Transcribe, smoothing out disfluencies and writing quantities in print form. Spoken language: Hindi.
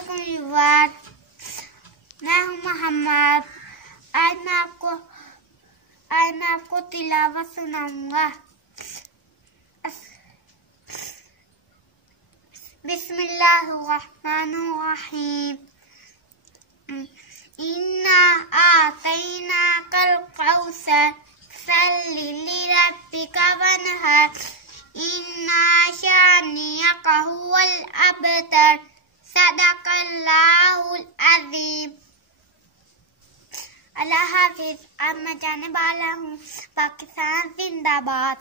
वालेकुम व्यूअर, मैं हूँ मोहम्मद। आज मैं आपको तिलावत सुनाऊंगा। बिस्मिल्लाहिर्रहमानिर्रहीम। इन्ना आतैना कल कौसर सल्ली लिरब्बिका वनहर इन्ना शानिअका हुवल अबतर सदक़ल्लाहुल अज़ीम। अल्लाह हाफिज़। अब मैं जाने वाला हूँ। पाकिस्तान जिंदाबाद।